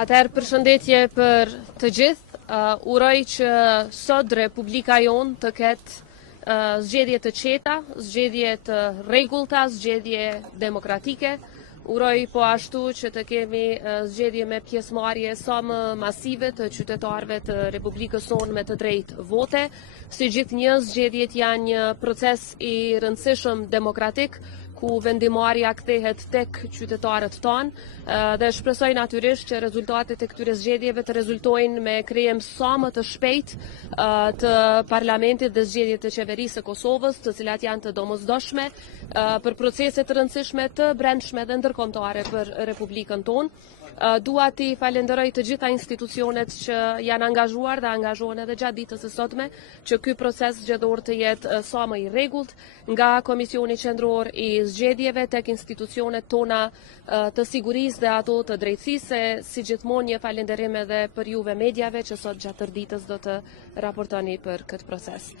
Atëherë përshëndetje për të gjithë. Uroj që sot Republika jonë të ketë zgjedhje të qeta, zgjedhje të rregullta, zgjedhje demokratike. Uroj po ashtu që të kemi zgjedhje me pjesëmarrje sa më masive të qytetarëve të Republikës sonë me të drejtë vote. Si gjithnjë, zgjedhjet janë një proces i rëndësishëm demokratik, ku vendimarrja kthehet tek qytetarët tanë dhe shpresoj natyrisht që rezultatet e këtyre zgjedhjeve të rezultojnë me krijem sa më të shpejt të parlamentit dhe zgjedhje të qeverisë së Kosovës, të cilat janë të domosdoshme për procese të rëndësishme të brendshme dhe ndërkombëtare për Republikën tonë. Dua t'i falenderoj të gjitha institucionet që janë angazhuar dhe angazhohen edhe gjatë ditës së sotme që ky proces zgjedhor të jetë sa më i rregullt, nga Komisioni Qendror i Zgjedhjeve tek institucionet tona të sigurisë dhe ato të drejtësisë. Si gjithmonë, një falënderim edhe për juve mediave që sot gjatë tërë ditës do të raportoni për këtë proces.